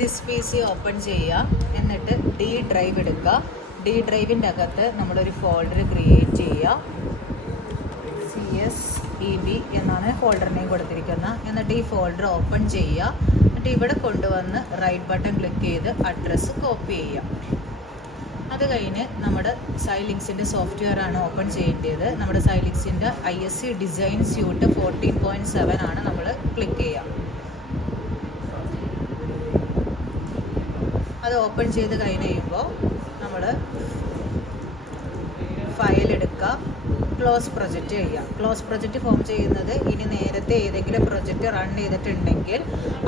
This P C open ചെയ്യുക. എന്നിട്ട് D drive എടുക്കുക. ഡി ഡ്രൈവിൻ്റെ അകത്ത് നമ്മളൊരു ഫോൾഡർ ക്രിയേറ്റ് ചെയ്യുക. CSEB എന്നാണ് ഫോൾഡർ നെയിം കൊടുത്തിരിക്കുന്നത്. എന്നിട്ട് ഈ ഫോൾഡർ ഓപ്പൺ ചെയ്യുക. എന്നിട്ട് ഇവിടെ കൊണ്ടുവന്ന് റൈറ്റ് ബട്ടൺ ക്ലിക്ക് ചെയ്ത് അഡ്രസ്സ് കോപ്പി ചെയ്യുക. അത് കഴിഞ്ഞ് നമ്മുടെ സൈലിങ്സിൻ്റെ സോഫ്റ്റ്വെയർ ആണ് ഓപ്പൺ ചെയ്യേണ്ടത്. നമ്മുടെ സൈലിങ്സിൻ്റെ ISC ഡിസൈൻ സ്യൂട്ട് 14.7 ആണ് നമ്മൾ ക്ലിക്ക് ചെയ്യുക. അത് ഓപ്പൺ ചെയ്ത് കഴിഞ്ഞ് കഴിയുമ്പോൾ നമ്മൾ ഫയൽ എടുക്കുക, ക്ലോസ് പ്രൊജക്റ്റ് ചെയ്യുക. ക്ലോസ് പ്രൊജക്റ്റ് ഫോം ചെയ്യുന്നത് ഇനി നേരത്തെ ഏതെങ്കിലും പ്രൊജക്റ്റ് റൺ ചെയ്തിട്ടുണ്ടെങ്കിൽ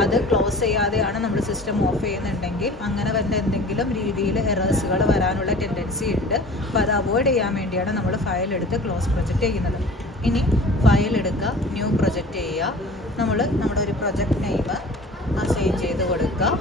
അത് ക്ലോസ് ചെയ്യാതെയാണ് നമ്മൾ സിസ്റ്റം ഓഫ് ചെയ്യുന്നുണ്ടെങ്കിൽ അങ്ങനെ വന്ന എന്തെങ്കിലും രീതിയിൽ എറേഴ്സുകൾ വരാനുള്ള ടെൻഡൻസി ഉണ്ട്. അപ്പോൾ അത് അവോയ്ഡ് ചെയ്യാൻ വേണ്ടിയാണ് നമ്മൾ ഫയൽ എടുത്ത് ക്ലോസ് പ്രൊജക്റ്റ് ചെയ്യുന്നത്. ഇനി ഫയൽ എടുക്കുക, ന്യൂ പ്രൊജക്റ്റ് ചെയ്യുക. നമ്മൾ നമ്മുടെ ഒരു പ്രൊജക്റ്റ് നെയിം അസൈൻ ചെയ്ത് കൊടുക്കുക.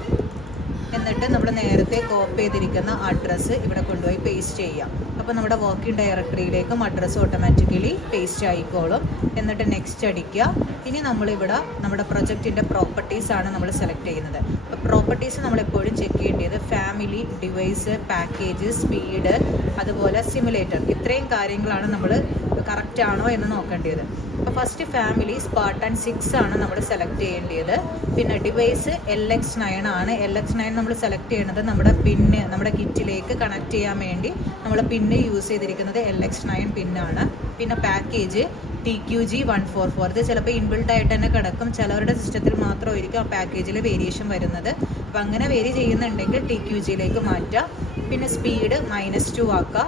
എന്നിട്ട് നമ്മൾ നേരത്തെ കോപ്പി ചെയ്തിരിക്കുന്ന അഡ്രസ്സ് ഇവിടെ കൊണ്ടുപോയി പേസ്റ്റ് ചെയ്യാം. അപ്പോൾ നമ്മുടെ വർക്കിംഗ് ഡയറക്ടറിയിലേക്കും അഡ്രസ്സ് ഓട്ടോമാറ്റിക്കലി പേസ്റ്റ് ആയിക്കോളും. എന്നിട്ട് നെക്സ്റ്റ് അടിക്കുക. ഇനി നമ്മളിവിടെ നമ്മുടെ പ്രൊജക്റ്റിൻ്റെ പ്രോപ്പർട്ടീസാണ് നമ്മൾ സെലക്ട് ചെയ്യുന്നത്. അപ്പോൾ പ്രോപ്പർട്ടീസ് നമ്മളെപ്പോഴും ചെക്ക് ചെയ്യേണ്ടത് ഫാമിലി, ഡിവൈസ്, പാക്കേജ്, സ്പീഡ്, അതുപോലെ സിമുലേറ്റർ, ഇത്രയും കാര്യങ്ങളാണ് നമ്മൾ കറക്റ്റ് ആണോ എന്ന് നോക്കേണ്ടത്. അപ്പോൾ ഫസ്റ്റ് ഫാമിലി സ്പാർട്ടൻ 6 ആണ് നമ്മൾ സെലക്ട് ചെയ്യേണ്ടത്. പിന്നെ ഡിവൈസ് LX9 ആണ്. LX9 നമ്മൾ സെലക്ട് ചെയ്യുന്നത് നമ്മുടെ കിറ്റിലേക്ക് കണക്ട് ചെയ്യാൻ വേണ്ടി നമ്മൾ പിന്ന് യൂസ് ചെയ്തിരിക്കുന്നത് LX9 പിന്നാണ്. പിന്നെ പാക്കേജ് TQG144, ഇത് ചിലപ്പോൾ ഇൻബിൽട്ട് ആയിട്ട് തന്നെ കിടക്കും. ചിലവരുടെ സിസ്റ്റത്തിൽ മാത്രമായിരിക്കും ആ പാക്കേജിൽ വേരിയേഷൻ വരുന്നത്. അപ്പോൾ അങ്ങനെ വേരി ചെയ്യുന്നുണ്ടെങ്കിൽ TQGയിലേക്ക് മാറ്റുക. പിന്നെ സ്പീഡ് -2 ആക്കുക.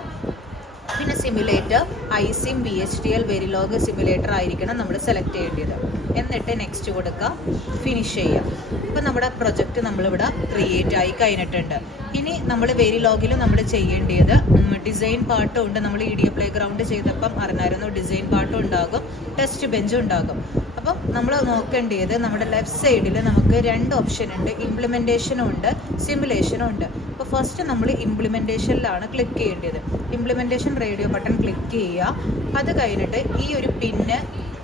പിന്നെ simulator ISIM VHDL Verilog simulator ആയിരിക്കണം നമ്മൾ സെലക്ട് ചെയ്യേണ്ടത്. എന്നിട്ട് നെക്സ്റ്റ് കൊടുക്കുക, ഫിനിഷ് ചെയ്യുക. അപ്പോൾ നമ്മുടെ പ്രൊജക്റ്റ് നമ്മളിവിടെ ക്രിയേറ്റ് ആയി കഴിഞ്ഞിട്ടുണ്ട്. ഇനി നമ്മൾ വെരിലോഗിലും നമ്മൾ ചെയ്യേണ്ടത് ഡിസൈൻ പാർട്ടും ഉണ്ട്. നമ്മൾ EDA പ്ലേ ഗ്രൗണ്ട് ചെയ്തപ്പം അറിഞ്ഞായിരുന്നു ഡിസൈൻ പാർട്ടും ഉണ്ടാകും, ടെസ്റ്റ് ബെഞ്ചും ഉണ്ടാകും. അപ്പം നമ്മൾ നോക്കേണ്ടത് നമ്മുടെ ലെഫ്റ്റ് സൈഡിൽ നമുക്ക് 2 ഓപ്ഷൻ ഉണ്ട്, ഇംപ്ലിമെൻറ്റേഷനും ഉണ്ട്, സിമുലേഷനും ഉണ്ട്. അപ്പോൾ ഫസ്റ്റ് നമ്മൾ ഇംപ്ലിമെൻറ്റേഷനിലാണ് ക്ലിക്ക് ചെയ്യേണ്ടത്. ഇംപ്ലിമെൻറ്റേഷൻ റേഡിയോ ബട്ടൺ ക്ലിക്ക് ചെയ്യുക. അത് കഴിഞ്ഞിട്ട് ഈ ഒരു പിന്ന്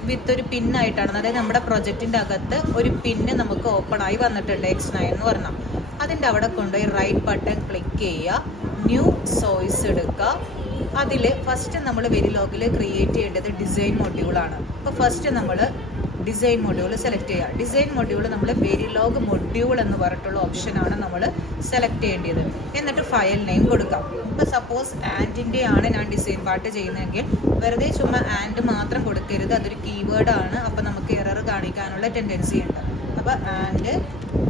വിത്ത് ഒരു പിന്നായിട്ടാണ്, അതായത് നമ്മുടെ പ്രൊജക്റ്റിൻ്റെ അകത്ത് ഒരു പിന്ന് നമുക്ക് ഓപ്പൺ ആയി വന്നിട്ടുണ്ട് X9 എന്ന് പറഞ്ഞാൽ. അതിൻ്റെ അവിടെ കൊണ്ടുപോയി റൈറ്റ് ബട്ടൺ ക്ലിക്ക് ചെയ്യുക, ന്യൂ സോഴ്സ് എടുക്കുക. അതിൽ ഫസ്റ്റ് നമ്മൾ വെരിലോഗിൽ ക്രിയേറ്റ് ചെയ്യേണ്ടത് ഡിസൈൻ മൊഡ്യൂളാണ്. അപ്പോൾ ഫസ്റ്റ് നമ്മൾ ഡിസൈൻ മൊഡ്യൂൾ സെലക്ട് ചെയ്യുക. ഡിസൈൻ മൊഡ്യൂൾ നമ്മൾ വെരിലോഗ് മൊഡ്യൂൾ എന്ന് പറഞ്ഞിട്ടുള്ള ഓപ്ഷനാണ് നമ്മൾ സെലക്ട് ചെയ്യേണ്ടത്. എന്നിട്ട് ഫയൽ നെയിം കൊടുക്കാം. ഇപ്പോൾ സപ്പോസ് ആൻഡിൻ്റെ ആണ് ഞാൻ ഡിസൈൻ പാർട്ട് ചെയ്യുന്നതെങ്കിൽ വെറുതെ ചുമ്മാ ആൻഡ് മാത്രം കൊടുക്കരുത്, അതൊരു കീവേഡാണ്. അപ്പോൾ നമുക്ക് എറർ കാണിക്കാനുള്ള ടെൻഡൻസി ഉണ്ട്. അപ്പോൾ ആൻഡ്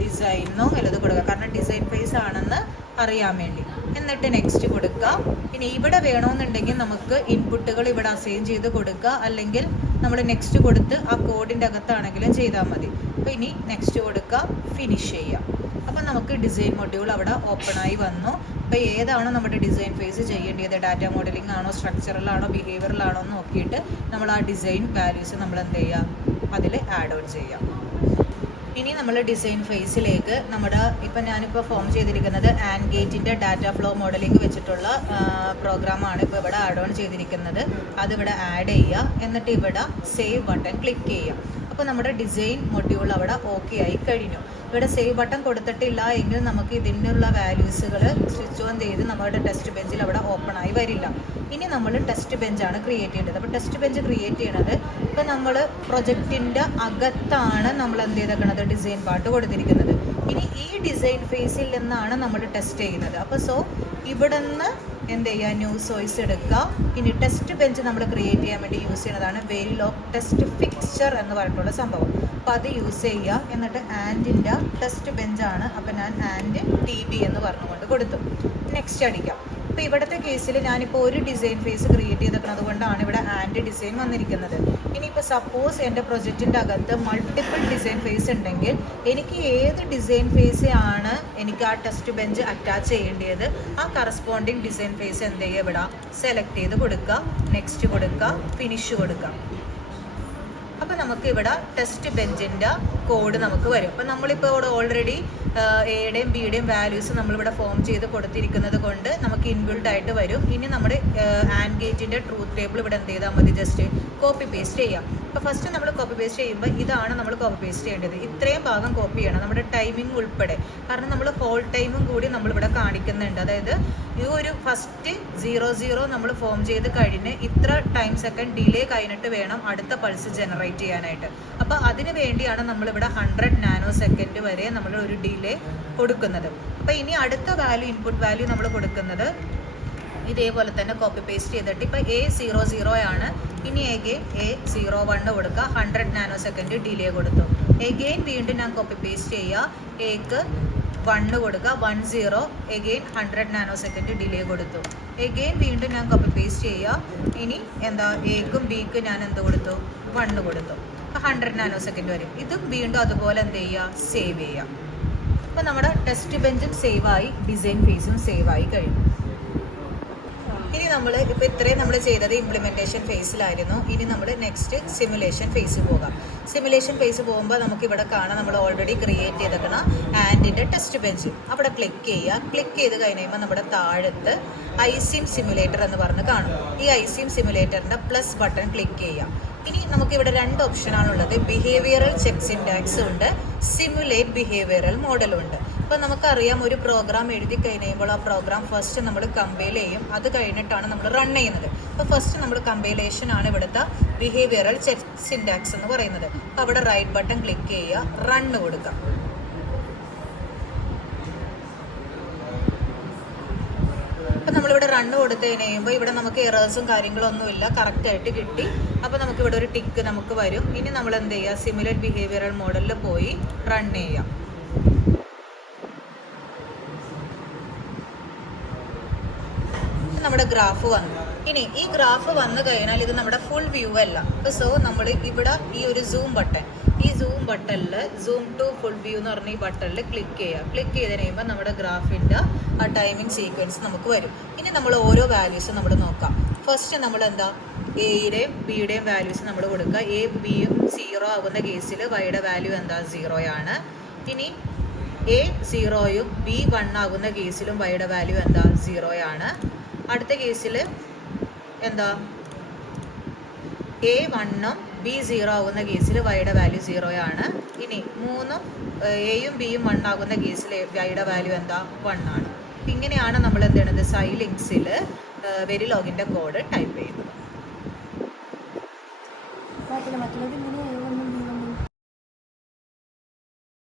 ഡിസൈനോ വല്ലത് കൊടുക്കുക, കാരണം ഡിസൈൻ ഫേസ് ആണെന്ന് അറിയാൻ വേണ്ടി. എന്നിട്ട് നെക്സ്റ്റ് കൊടുക്കുക. ഇനി ഇവിടെ വേണമെന്നുണ്ടെങ്കിൽ നമുക്ക് ഇൻപുട്ടുകൾ ഇവിടെ അസൈൻ ചെയ്ത് കൊടുക്കുക, അല്ലെങ്കിൽ നമ്മൾ നെക്സ്റ്റ് കൊടുത്ത് ആ കോഡിൻ്റെ അകത്താണെങ്കിലും ചെയ്താൽ മതി. അപ്പോൾ ഇനി നെക്സ്റ്റ് കൊടുക്കുക, ഫിനിഷ് ചെയ്യുക. അപ്പോൾ നമുക്ക് ഡിസൈൻ മൊഡ്യൂൾ അവിടെ ഓപ്പണായി വന്നു. അപ്പോൾ ഏതാണോ നമ്മുടെ ഡിസൈൻ ഫേസ് ചെയ്യേണ്ടത്, ഡാറ്റ മോഡലിംഗ് ആണോ, സ്ട്രക്ചറലാണോ, ബിഹേവിയറലാണോ എന്ന് നോക്കിയിട്ട് നമ്മൾ ആ ഡിസൈൻ വാല്യൂസ് നമ്മൾ എന്ത് ചെയ്യുക, അതിൽ ആഡ് ഓൺ ചെയ്യാം. ഇനി നമ്മൾ ഡിസൈൻ ഫേസിലേക്ക് ഇപ്പം ഞാനിപ്പോൾ ഫോം ചെയ്തിരിക്കുന്നത് ആൻഡ് ഗേറ്റിൻ്റെ ഡാറ്റ ഫ്ലോ മോഡലിംഗ് വെച്ചിട്ടുള്ള പ്രോഗ്രാമാണ് ഇപ്പോൾ ഇവിടെ ആഡ് ഓൺ ചെയ്തിരിക്കുന്നത്. അതിവിടെ ആഡ് ചെയ്യുക. എന്നിട്ട് ഇവിടെ സേവ് ബട്ടൺ ക്ലിക്ക് ചെയ്യുക. അപ്പോൾ നമ്മുടെ ഡിസൈൻ മൊഡ്യൂൾ അവിടെ ഓക്കെ ആയി കഴിഞ്ഞു. ഇവിടെ സേവ് ബട്ടൺ കൊടുത്തിട്ടില്ല എങ്കിൽ നമുക്ക് ഇതിനുള്ള വാല്യൂസുകൾ സ്വിച്ച് ഓൺ ചെയ്ത് നമ്മുടെ ടെസ്റ്റ് ബെഞ്ചിൽ അവിടെ ഓപ്പൺ ആയി വരില്ല. ഇനി നമ്മൾ ടെസ്റ്റ് ബെഞ്ചാണ് ക്രിയേറ്റ് ചെയ്യേണ്ടത്. അപ്പോൾ ടെസ്റ്റ് ബെഞ്ച് ക്രിയേറ്റ് ചെയ്യണത് ഇപ്പോൾ നമ്മൾ പ്രൊജക്റ്റിൻ്റെ അകത്താണ് നമ്മൾ എന്ത് ചെയ്തേക്കണത്, ഡിസൈൻ പാർട്ട് കൊടുത്തിരിക്കുന്നത്. ഇനി ഈ ഡിസൈൻ ഫേസിൽ നിന്നാണ് നമ്മൾ ടെസ്റ്റ് ചെയ്യുന്നത്. അപ്പോൾ ഇവിടെ നിന്ന് എന്ത് ചെയ്യുക, ന്യൂ സോഴ്സ് എടുക്കുക. ഇനി ടെസ്റ്റ് ബെഞ്ച് നമ്മൾ ക്രിയേറ്റ് ചെയ്യാൻ വേണ്ടി യൂസ് ചെയ്യുന്നതാണ് വെരിലോഗ് ടെസ്റ്റ് ഫിക്സ്ചർ എന്ന് പറഞ്ഞിട്ടുള്ള സംഭവം. അപ്പോൾ അത് യൂസ് ചെയ്യുക. എന്നിട്ട് ആൻഡിൻ്റെ ടെസ്റ്റ് ബെഞ്ചാണ്. അപ്പോൾ ഞാൻ ആൻഡ് TB എന്ന് പറഞ്ഞുകൊണ്ട് കൊടുത്തു. നെക്സ്റ്റ് അടിക്കാം. അപ്പോൾ ഇവിടുത്തെ കേസിൽ ഞാനിപ്പോൾ ഒരു ഡിസൈൻ ഫേസ് ക്രിയേറ്റ് ചെയ്തിരിക്കുന്നത് കൊണ്ടാണ് ഇവിടെ ആൻഡ് ഡിസൈൻ വന്നിരിക്കുന്നത്. ഇനിയിപ്പോൾ സപ്പോസ് എൻ്റെ പ്രൊജക്റ്റിൻ്റെ അകത്ത് മൾട്ടിപ്പിൾ ഡിസൈൻ ഫേസ് ഉണ്ടെങ്കിൽ എനിക്ക് ഏത് ഡിസൈൻ ഫേസ് ആണ് എനിക്ക് ആ ടെസ്റ്റ് ബെഞ്ച് അറ്റാച്ച് ചെയ്യേണ്ടത്, ആ കറസ്പോണ്ടിങ് ഡിസൈൻ ഫേസ് എന്ത് ചെയ്യുക, ഇവിടെ സെലക്ട് ചെയ്ത് കൊടുക്കുക, നെക്സ്റ്റ് കൊടുക്കുക, ഫിനിഷ് കൊടുക്കുക. അപ്പോൾ നമുക്ക് ഇവിടെ ടെസ്റ്റ് ബെഞ്ചിൻ്റെ കോഡ് നമുക്ക് വരും. അപ്പം നമ്മളിപ്പോൾ ഇവിടെ ഓൾറെഡി എയുടെയും ബിയുടെയും വാല്യൂസ് നമ്മളിവിടെ ഫോം ചെയ്ത് കൊടുത്തിരിക്കുന്നത് കൊണ്ട് നമുക്ക് ഇൻബിൽഡ് ആയിട്ട് വരും. ഇനി നമ്മുടെ ആൻഡ് ഗേറ്റിൻ്റെ ട്രൂത്ത് ടേബിൾ ഇവിടെ എന്ത് ചെയ്താൽ മതി, ജസ്റ്റ് കോപ്പി പേസ്റ്റ് ചെയ്യാം. അപ്പോൾ ഫസ്റ്റ് നമ്മൾ കോപ്പി പേസ്റ്റ് ചെയ്യുമ്പോൾ ഇതാണ് നമ്മൾ കോപ്പി പേസ്റ്റ് ചെയ്യേണ്ടത്. ഇത്രയും ഭാഗം കോപ്പി ചെയ്യണം, നമ്മുടെ ടൈമിംഗ് ഉൾപ്പെടെ. കാരണം നമ്മൾ ഹോൾ ടൈമും കൂടി നമ്മളിവിടെ കാണിക്കുന്നുണ്ട്. അതായത് ഈ ഒരു ഫസ്റ്റ് 00 നമ്മൾ ഫോം ചെയ്ത് കഴിഞ്ഞ് ഇത്ര ടൈം സെക്കൻഡ് ഡിലേ കഴിഞ്ഞിട്ട് വേണം അടുത്ത പൾസ് ജനറേറ്റ് ചെയ്യാനായിട്ട്. അപ്പോൾ അതിന് വേണ്ടിയാണ് നമ്മളിവിടെ 100 നാനോ സെക്കൻഡ് വരെ നമ്മൾ ഒരു ഡിലേ കൊടുക്കുന്നത്. അപ്പോൾ ഇനി അടുത്ത വാല്യൂ, ഇൻപുട്ട് വാല്യൂ നമ്മൾ കൊടുക്കുന്നത് ഇതേപോലെ തന്നെ കോപ്പി പേസ്റ്റ് ചെയ്തിട്ട് ഇപ്പോൾ A00 ആണ്. ഇനി എഗെയിൻ A01 കൊടുക്കുക, 100 നാനോ സെക്കൻഡ് ഡിലേ കൊടുത്തു. എഗെയിൻ വീണ്ടും ഞാൻ കോപ്പി പേസ്റ്റ് ചെയ്യുക, എക്ക് 1 കൊടുക്കുക, 10 എഗെയിൻ 100 നാനോ സെക്കൻഡ് ഡിലേ കൊടുത്തു. എഗെയിൻ വീണ്ടും ഞാൻ കോപ്പി പേസ്റ്റ് ചെയ്യുക. ഇനി എന്താ, എക്കും ബിക്കും ഞാൻ എന്ത് കൊടുത്തു, 1 കൊടുത്തു. അപ്പോൾ 100 നാനോ സെക്കൻഡ് വരും. ഇതും വീണ്ടും അതുപോലെ എന്ത് ചെയ്യുക, സേവ് ചെയ്യുക. അപ്പോൾ നമ്മുടെ ടെസ്റ്റ് ബെഞ്ചും സേവായി, ഡിസൈൻ ഫേസും സേവായി കഴിഞ്ഞു. ഇനി നമ്മൾ ഇപ്പോൾ ഇത്രയും നമ്മൾ ചെയ്തത് ഇംപ്ലിമെൻറ്റേഷൻ ഫേസിലായിരുന്നു. ഇനി നമ്മൾ നെക്സ്റ്റ് സിമുലേഷൻ ഫേസ് പോകാം. സിമുലേഷൻ ഫേസ് പോകുമ്പോൾ നമുക്ക് ഇവിടെ കാണാം, നമ്മൾ ഓൾറെഡി ക്രിയേറ്റ് ചെയ്തേക്കുന്ന ആൻഡിൻ്റെ ടെസ്റ്റ് ബെഞ്ച്. അവിടെ ക്ലിക്ക് ചെയ്യുക. ക്ലിക്ക് ചെയ്ത് കഴിയുമ്പോൾ നമ്മുടെ താഴത്ത് ഐസിം സിമുലേറ്റർ എന്ന് പറഞ്ഞ് കാണും. ഈ ഐസിം സിമുലേറ്ററിൻ്റെ പ്ലസ് ബട്ടൺ ക്ലിക്ക് ചെയ്യുക. ഇനി നമുക്കിവിടെ 2 ഓപ്ഷനാണുള്ളത്. ബിഹേവിയറൽ ചെക്ക് സിൻടാക്സും ഉണ്ട്, സിമുലേറ്റ് ബിഹേവിയറൽ മോഡലും ഉണ്ട്. അപ്പോൾ നമുക്കറിയാം, ഒരു പ്രോഗ്രാം എഴുതി കഴിയുമ്പോൾ ആ പ്രോഗ്രാം ഫസ്റ്റ് നമ്മൾ കമ്പൈൽ ചെയ്യും, അത് കഴിഞ്ഞിട്ടാണ് നമ്മൾ റൺ ചെയ്യുന്നത്. അപ്പോൾ ഫസ്റ്റ് നമ്മൾ കമ്പൈലേഷൻ ആണ് ഇവിടുത്തെ ബിഹേവിയറൽ ചെക്ക് സിൻടാക്സ് എന്ന് പറയുന്നത്. അപ്പോൾ അവിടെ റൈറ്റ് ബട്ടൺ ക്ലിക്ക് ചെയ്യുക, റണ്ണ് കൊടുക്കുക. അപ്പോൾ നമ്മളിവിടെ റണ്ണ് കൊടുത്തു കഴിയുമ്പോൾ ഇവിടെ നമുക്ക് എറേഴ്സും കാര്യങ്ങളൊന്നുമില്ല, കറക്റ്റായിട്ട് കിട്ടി. അപ്പോൾ നമുക്കിവിടെ ഒരു ടിക്ക് നമുക്ക് വരും. ഇനി നമ്മൾ എന്ത് ചെയ്യുക, സിമുലേറ്റ് ബിഹേവിയറൽ മോഡലിൽ പോയി റൺ ചെയ്യാം. നമ്മുടെ ഗ്രാഫ് വന്നു. ഇനി ഈ ഗ്രാഫ് വന്നു കഴിഞ്ഞാൽ ഇത് നമ്മുടെ ഫുൾ വ്യൂ അല്ല. അപ്പോൾ സോ നമ്മൾ ഇവിടെ ഈ ഒരു സൂം ബട്ടൺ, ഈ സൂം ബട്ടണിൽ സൂം ടു ഫുൾ വ്യൂ എന്ന് പറഞ്ഞ ഈ ബട്ടണിൽ ക്ലിക്ക് ചെയ്യുക. ക്ലിക്ക് ചെയ്ത് കഴിയുമ്പോൾ നമ്മുടെ ഗ്രാഫിൻ്റെ ആ ടൈമിംഗ് സീക്വൻസ് നമുക്ക് വരും. ഇനി നമ്മൾ ഓരോ വാല്യൂസും നമ്മൾ നോക്കാം. ഫസ്റ്റ് നമ്മൾ എന്താ, എയുടെയും ബിയുടെയും വാല്യൂസ് നമ്മൾ കൊടുക്കുക. എ ബിയും 0 ആകുന്ന കേസിൽ വൈയുടെ വാല്യൂ എന്താ, 0 ആണ്. ഇനി A0 ബി 1 ആകുന്ന കേസിലും വൈയുടെ വാല്യൂ എന്താ, 0 ആണ്. അടുത്ത കേസിൽ എന്താ, A1 ബി 0 ആകുന്ന കേസിൽ വൈയുടെ വാല്യൂ 0 ആണ്. ഇനി 3 എയും ബിയും 1 ആകുന്ന കേസിൽ വൈയുടെ വാല്യൂ എന്താ, 1 ആണ്. ഇങ്ങനെയാണ് നമ്മൾ എന്ത് ചെയ്യുന്നത്, സൈലിങ്സിൽ വെരിലോഗിൻ്റെ കോഡ് ടൈപ്പ് ചെയ്യുന്നത്.